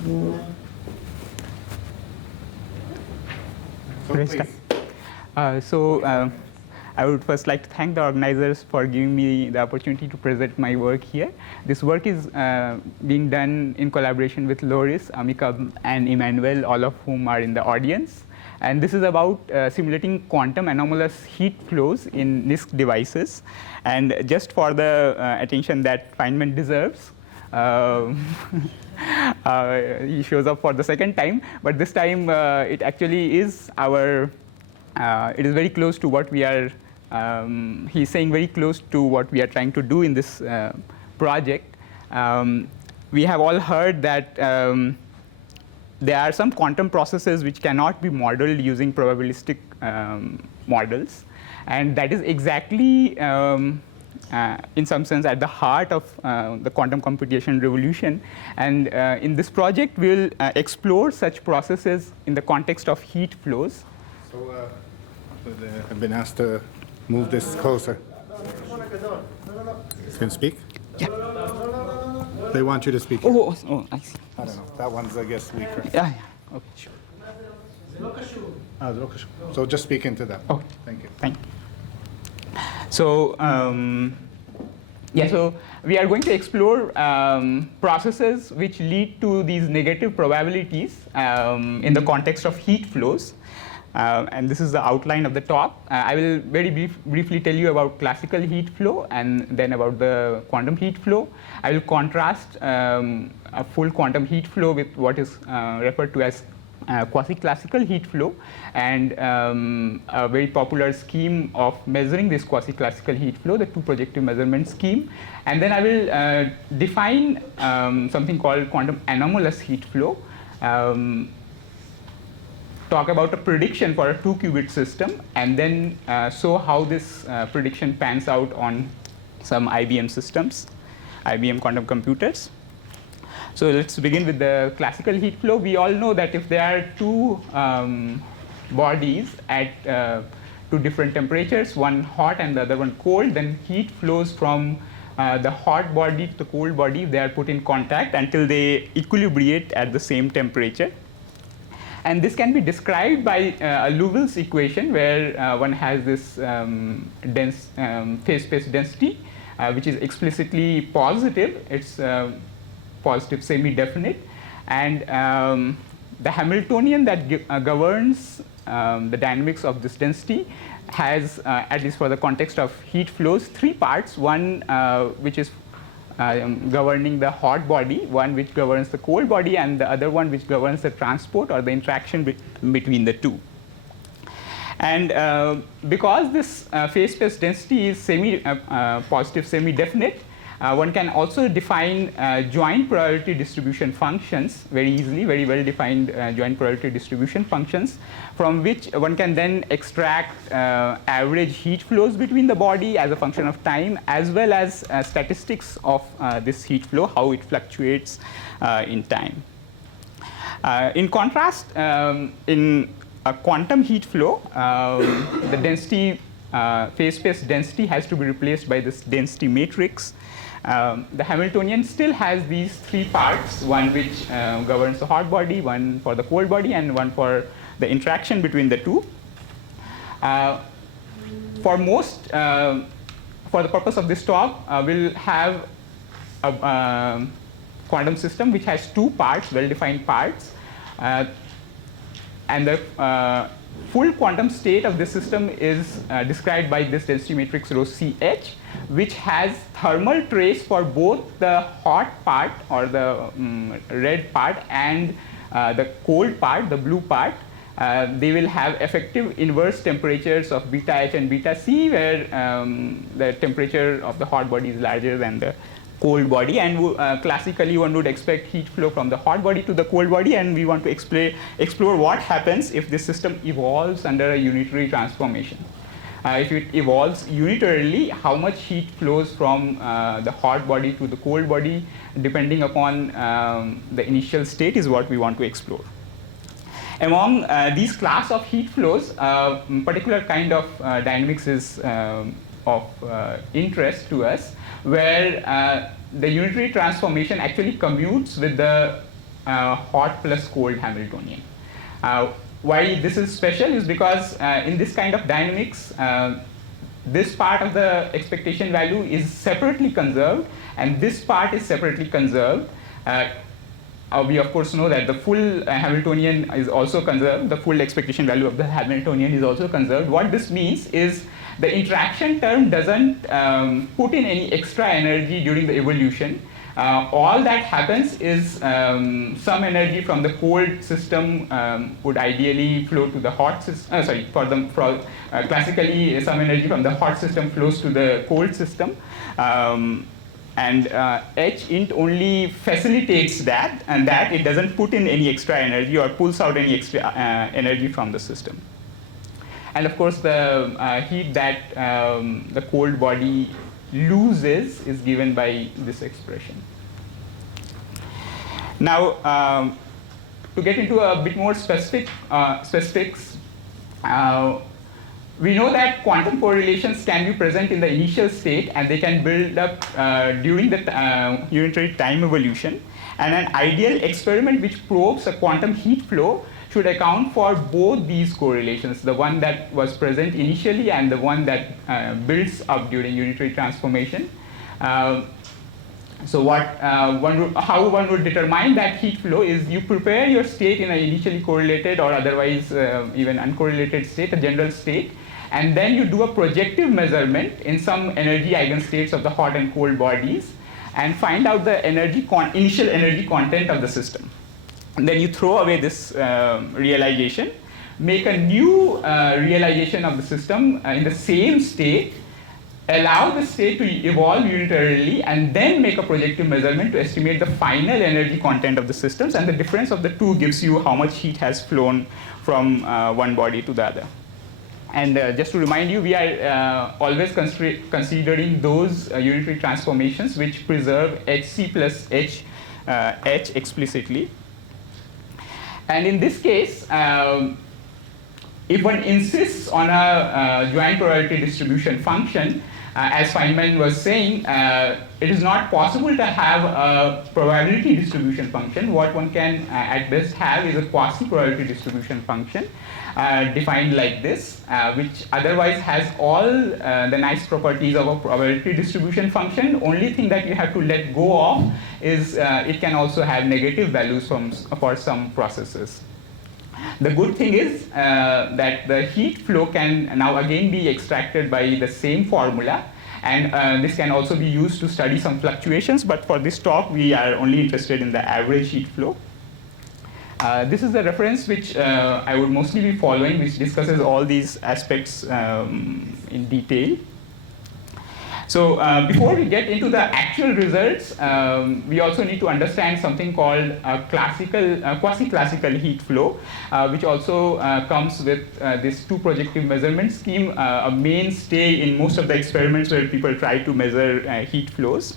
I would first like to thank the organizers for giving me the opportunity to present my work here. This work is being done in collaboration with Loris, Amikam, and Emanuele, all of whom are in the audience. And this is about simulating quantum anomalous heat flows in NISQ devices. And just for the attention that Feynman deserves, he shows up for the second time, but this time it actually is our, it is very close to what we are, he's saying very close to what we are trying to do in this project. We have all heard that there are some quantum processes which cannot be modeled using probabilistic models, and that is exactly in some sense at the heart of the quantum computation revolution. And in this project we'll explore such processes in the context of heat flows. So I've been asked to move this closer. You can speak? Yeah. They want you to speak. Oh, I see. I don't know. That one's, I guess, weaker. Yeah. Okay, sure. So just speak into that. Oh, thank you. Thank you. So, yeah, so we are going to explore processes which lead to these negative probabilities in the context of heat flows. And this is the outline of the talk. I will very briefly tell you about classical heat flow and then about the quantum heat flow. I will contrast a full quantum heat flow with what is referred to as quasi-classical heat flow, and a very popular scheme of measuring this quasi-classical heat flow, the two projective measurement scheme. And then I will define something called quantum anomalous heat flow, talk about a prediction for a 2-qubit system, and then show how this prediction pans out on some IBM systems, IBM quantum computers. So let's begin with the classical heat flow. We all know that if there are two bodies at two different temperatures, one hot and the other one cold, then heat flows from the hot body to the cold body if they are put in contact until they equilibrate at the same temperature. And this can be described by a Liouville's equation, where one has this dense phase space density, which is explicitly positive. It's positive semi-definite, and the Hamiltonian that governs the dynamics of this density has, at least for the context of heat flows, 3 parts. One which is governing the hot body, one which governs the cold body, and the other one which governs the transport or the interaction between the two. And because this phase space density is positive semi-definite, one can also define joint probability distribution functions very easily, very well defined joint probability distribution functions, from which one can then extract average heat flows between the body as a function of time, as well as statistics of this heat flow, how it fluctuates in time. In contrast, in a quantum heat flow, the density, phase space density has to be replaced by this density matrix. The Hamiltonian still has these 3 parts, one which governs the hot body, one for the cold body, and one for the interaction between the two. For the purpose of this talk, we'll have a quantum system which has 2 parts, well-defined parts. And the full quantum state of this system is described by this density matrix rho CH, which has thermal trace for both the hot part or the red part and the cold part, the blue part. They will have effective inverse temperatures of beta H and beta C, where the temperature of the hot body is larger than the cold body, and classically one would expect heat flow from the hot body to the cold body, and we want to explore what happens if this system evolves under a unitary transformation. If it evolves unitarily, how much heat flows from the hot body to the cold body, depending upon the initial state, is what we want to explore. Among these class of heat flows, particular kind of dynamics is of interest to us, where the unitary transformation actually commutes with the hot plus cold Hamiltonian. Why this is special is because in this kind of dynamics, this part of the expectation value is separately conserved, and this part is separately conserved. We of course know that the full Hamiltonian is also conserved. The full expectation value of the Hamiltonian is also conserved. What this means is the interaction term doesn't put in any extra energy during the evolution. All that happens is some energy from the cold system would ideally flow to the hot system. Classically, some energy from the hot system flows to the cold system. And H int only facilitates that, and that it doesn't put in any extra energy or pulls out any extra energy from the system. And of course, the heat that the cold body loses is given by this expression. Now, to get into a bit more specifics, we know that quantum correlations can be present in the initial state, and they can build up during the unitary time evolution. And an ideal experiment which probes a quantum heat flow should account for both these correlations, the one that was present initially and the one that builds up during unitary transformation. So how one would determine that heat flow is you prepare your state in an initially correlated or otherwise even uncorrelated state, a general state, and then you do a projective measurement in some energy eigenstates of the hot and cold bodies and find out the initial energy content of the system. And then you throw away this realization, make a new realization of the system in the same state, allow the state to evolve unitarily, and then make a projective measurement to estimate the final energy content of the systems, and the difference of the two gives you how much heat has flown from one body to the other. And just to remind you, we are always considering those unitary transformations which preserve HC plus H explicitly. And in this case, if one insists on a joint probability distribution function, as Feynman was saying, it is not possible to have a probability distribution function. What one can at best have is a quasi-probability distribution function defined like this, which otherwise has all the nice properties of a probability distribution function. Only thing that you have to let go of is it can also have negative values for some processes. The good thing is that the heat flow can now again be extracted by the same formula, and this can also be used to study some fluctuations, but for this talk we are only interested in the average heat flow. This is the reference which I would mostly be following, which discusses all these aspects in detail. So before we get into the actual results, we also need to understand something called quasi-classical heat flow, which also comes with this two projective measurement scheme, a mainstay in most of the experiments where people try to measure heat flows.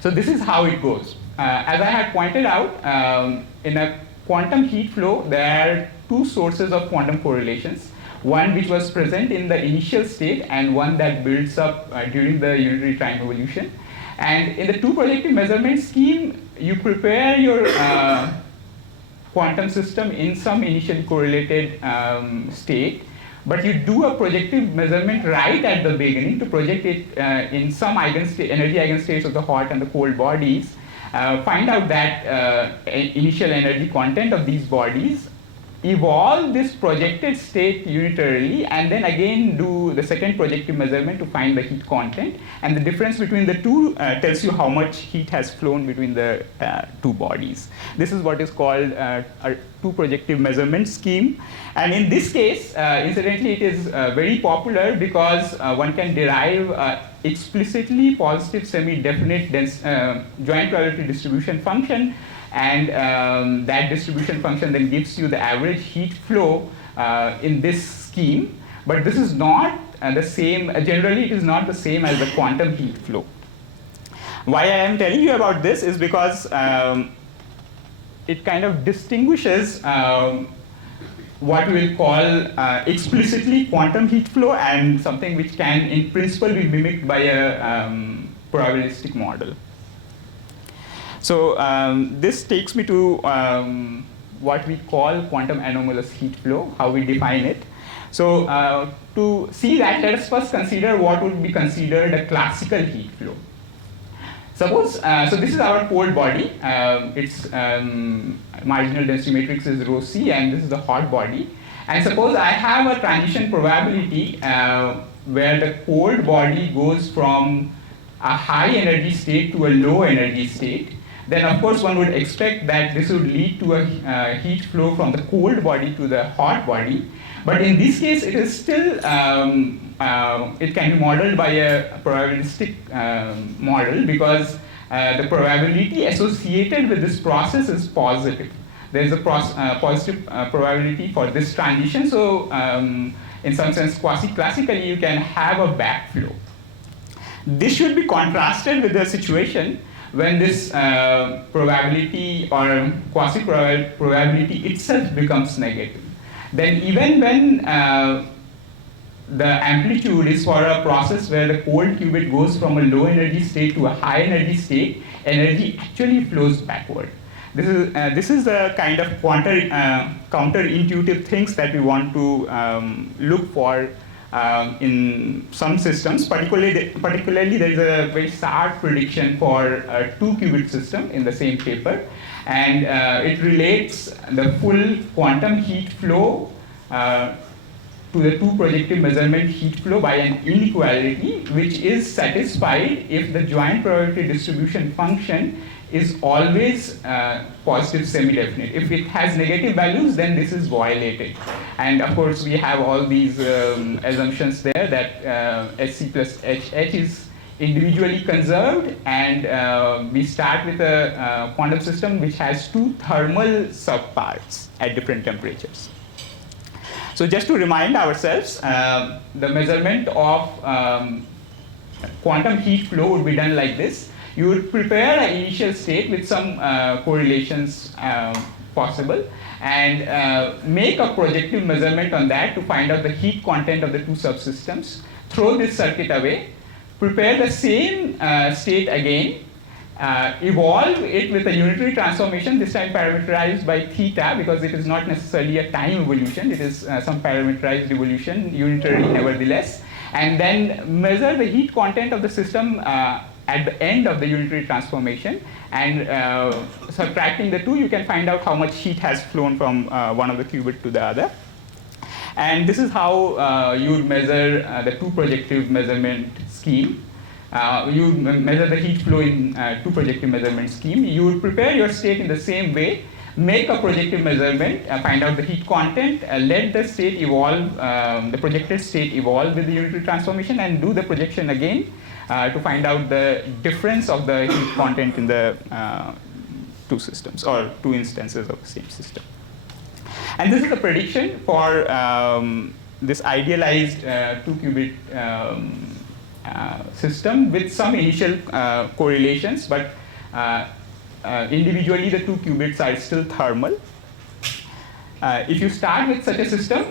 So this is how it goes. As I had pointed out, in a quantum heat flow, there are two sources of quantum correlations. One which was present in the initial state and one that builds up during the unitary time evolution. And in the two projective measurement scheme, you prepare your quantum system in some initially correlated state, but you do a projective measurement right at the beginning to project it in some energy eigenstates of the hot and the cold bodies, find out that initial energy content of these bodies, evolve this projected state unitarily, and then again do the second projective measurement to find the heat content. And the difference between the two tells you how much heat has flown between the two bodies. This is what is called a two projective measurement scheme. And in this case, incidentally, it is very popular because one can derive explicitly positive semi-definite joint probability distribution function, and that distribution function then gives you the average heat flow in this scheme. But this is not the same, generally it is not the same as the quantum heat flow. Why I am telling you about this is because it kind of distinguishes what we will call explicitly quantum heat flow and something which can in principle be mimicked by a probabilistic model. So this takes me to what we call quantum anomalous heat flow, how we define it. So to see that, let us first consider what would be considered a classical heat flow. Suppose, so this is our cold body. Its marginal density matrix is rho c, and this is the hot body. And suppose I have a transition probability where the cold body goes from a high energy state to a low energy state. Then of course one would expect that this would lead to a heat flow from the cold body to the hot body. But in this case, it is still, it can be modeled by a probabilistic model, because the probability associated with this process is positive. There is a positive probability for this transition. So in some sense, quasi-classically, you can have a backflow. This should be contrasted with the situation when this probability or quasi-probability itself becomes negative. Then even when the amplitude is for a process where the cold qubit goes from a low energy state to a high energy state, energy actually flows backward. This is the kind of counterintuitive things that we want to look for in some systems. Particularly, there is a very stark prediction for a 2-qubit system in the same paper, and it relates the full quantum heat flow to the 2 projective measurement heat flow by an inequality which is satisfied if the joint probability distribution function is always positive semi-definite. If it has negative values, then this is violated. And of course, we have all these assumptions there that SC plus HH is individually conserved, and we start with a quantum system which has 2 thermal subparts at different temperatures. So just to remind ourselves, the measurement of quantum heat flow would be done like this. You would prepare an initial state with some correlations possible, and make a projective measurement on that to find out the heat content of the 2 subsystems. Throw this circuit away, prepare the same state again, evolve it with a unitary transformation, this time parameterized by theta, because it is not necessarily a time evolution, it is some parameterized evolution, unitary nevertheless, and then measure the heat content of the system at the end of the unitary transformation, and subtracting the 2, you can find out how much heat has flown from one of the qubit to the other. And this is how you would measure the 2 projective measurement scheme. You measure the heat flow in 2 projective measurement scheme. You would prepare your state in the same way, make a projective measurement, find out the heat content, let the state evolve, the projected state evolve with the unitary transformation, and do the projection again to find out the difference of the heat content in the 2 systems or 2 instances of the same system. And this is the prediction for this idealized 2-qubit system with some initial correlations, but individually the 2 qubits are still thermal. If you start with such a system,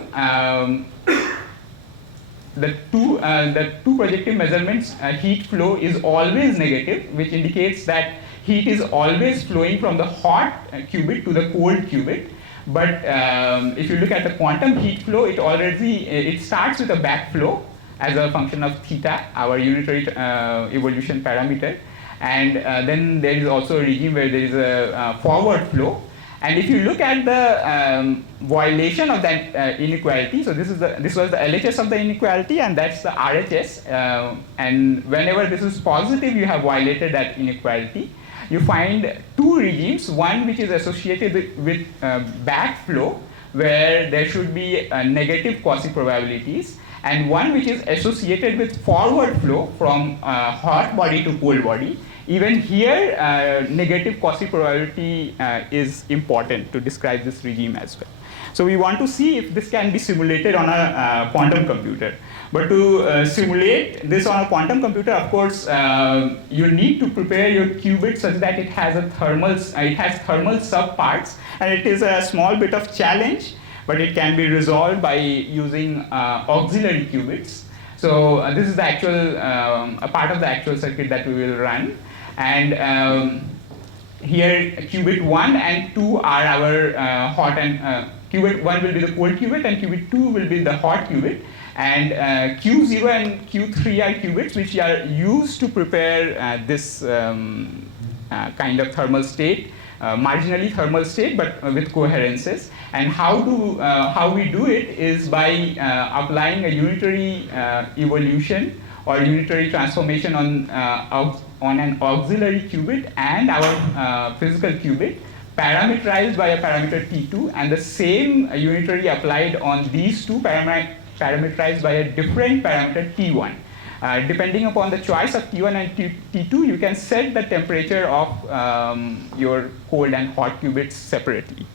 the two projective measurements heat flow is always negative, which indicates that heat is always flowing from the hot qubit to the cold qubit. But if you look at the quantum heat flow, it starts with a backflow as a function of theta, our unitary evolution parameter, and then there is also a regime where there is a forward flow. And if you look at the violation of that inequality, so this was the LHS of the inequality, and that's the RHS. And whenever this is positive, you have violated that inequality. You find 2 regimes, one which is associated with backflow, where there should be negative quasi-probabilities, and one which is associated with forward flow from hot body to cold body. Even here, negative quasi-probability is important to describe this regime as well. So we want to see if this can be simulated on a quantum computer. But to simulate this on a quantum computer, of course, you need to prepare your qubit such that it has thermal subparts, and it is a small bit of challenge, but it can be resolved by using auxiliary qubits. So this is the actual a part of the actual circuit that we will run. And here qubit 1 and 2 are our hot and qubit 1 will be the cold qubit and qubit 2 will be the hot qubit. And Q0 and Q3 are qubits which are used to prepare this kind of thermal state, marginally thermal state, but with coherences. And how we do it is by applying a unitary evolution or unitary transformation on an auxiliary qubit and our physical qubit, parameterized by a parameter T2, and the same unitary applied on these two parameterized by a different parameter T1. Depending upon the choice of T1 and T2, you can set the temperature of your cold and hot qubits separately.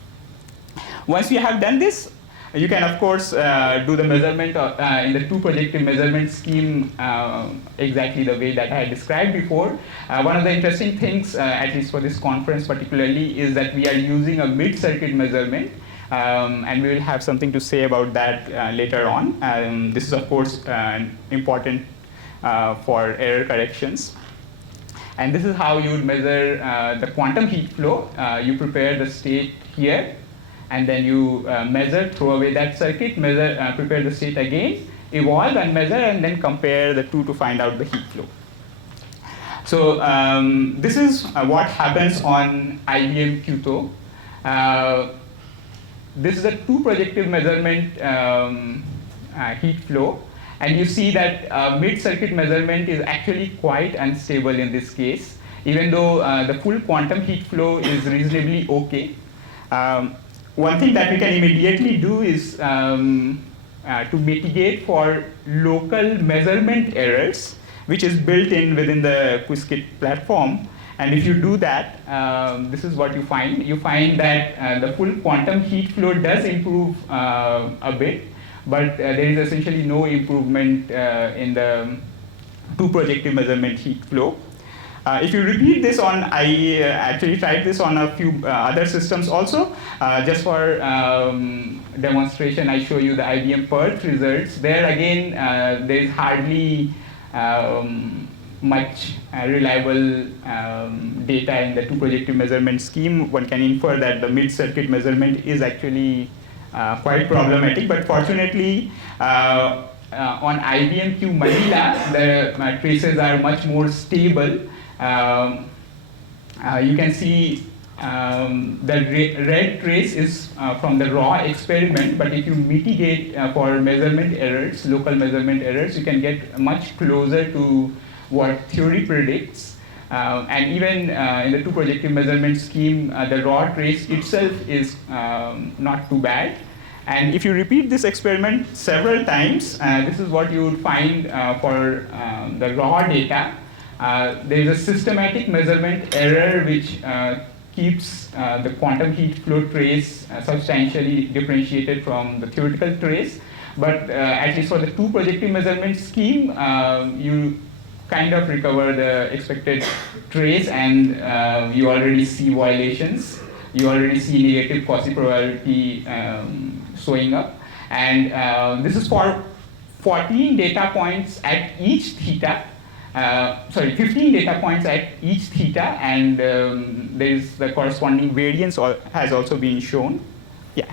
Once you have done this, you can, of course, do the measurement in the two projective measurement scheme exactly the way that I had described before. One of the interesting things, at least for this conference particularly, is that we are using a mid-circuit measurement. And we will have something to say about that later on. This is, of course, important for error corrections. And this is how you would measure the quantum heat flow. You prepare the state here, and then you measure, throw away that circuit, measure, prepare the state again, evolve and measure, and then compare the two to find out the heat flow. So this is what happens on IBM Qto. This is a two projective measurement heat flow. And you see that mid-circuit measurement is actually quite unstable in this case, even though the full quantum heat flow is reasonably okay. One thing that we can immediately do is to mitigate for local measurement errors, which is built in within the Qiskit platform. And if you do that, this is what you find. You find that the full quantum heat flow does improve a bit, but there is essentially no improvement in the two projective measurement heat flow. If you repeat this on, I actually tried this on a few other systems also. Just for demonstration, I show you the IBM Perth results. There again, there is hardly much reliable data in the two projective measurement scheme. One can infer that the mid-circuit measurement is actually quite problematic, but fortunately on IBM Q Manila, the traces are much more stable. You can see the red trace is from the raw experiment, but if you mitigate for measurement errors, local measurement errors, you can get much closer to what theory predicts. And even in the two projective measurement scheme, the raw trace itself is not too bad. And if you repeat this experiment several times, this is what you would find for the raw data. There is a systematic measurement error which keeps the quantum heat flow trace substantially differentiated from the theoretical trace. But at least for the two projective measurement scheme, you kind of recover the expected trace, and you already see violations. You already see negative quasiprobability showing up. And this is for 14 data points at each theta. 15 data points at each theta, and there is the corresponding variance has also been shown. Yeah.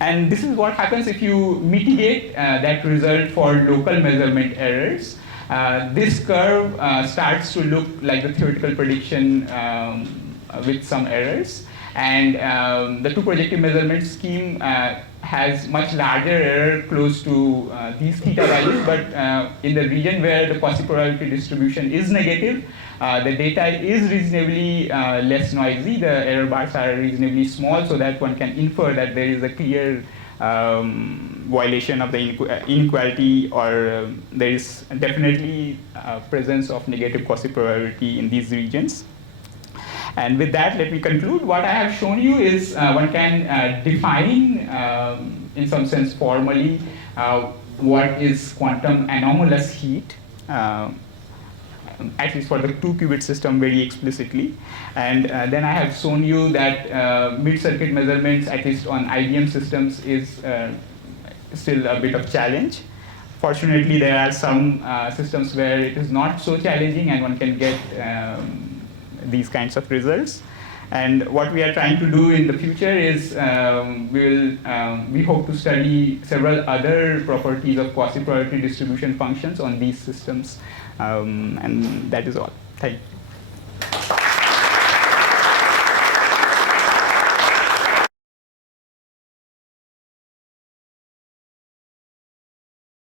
And this is what happens if you mitigate that result for local measurement errors. This curve starts to look like the theoretical prediction with some errors. And the two projective measurement scheme has much larger error close to these theta values, but in the region where the quasi-probability distribution is negative, the data is reasonably less noisy. The error bars are reasonably small, so that one can infer that there is a clear violation of the inequality, or there is definitely presence of negative quasi-probability in these regions. And with that, let me conclude. What I have shown you is one can define, in some sense formally, what is quantum anomalous heat, at least for the two-qubit system very explicitly. And then I have shown you that mid-circuit measurements, at least on IBM systems, is still a bit of challenge. Fortunately, there are some systems where it is not so challenging, and one can get these kinds of results. And what we are trying to do in the future is we hope to study several other properties of quasi-probability distribution functions on these systems. And that is all. Thank you.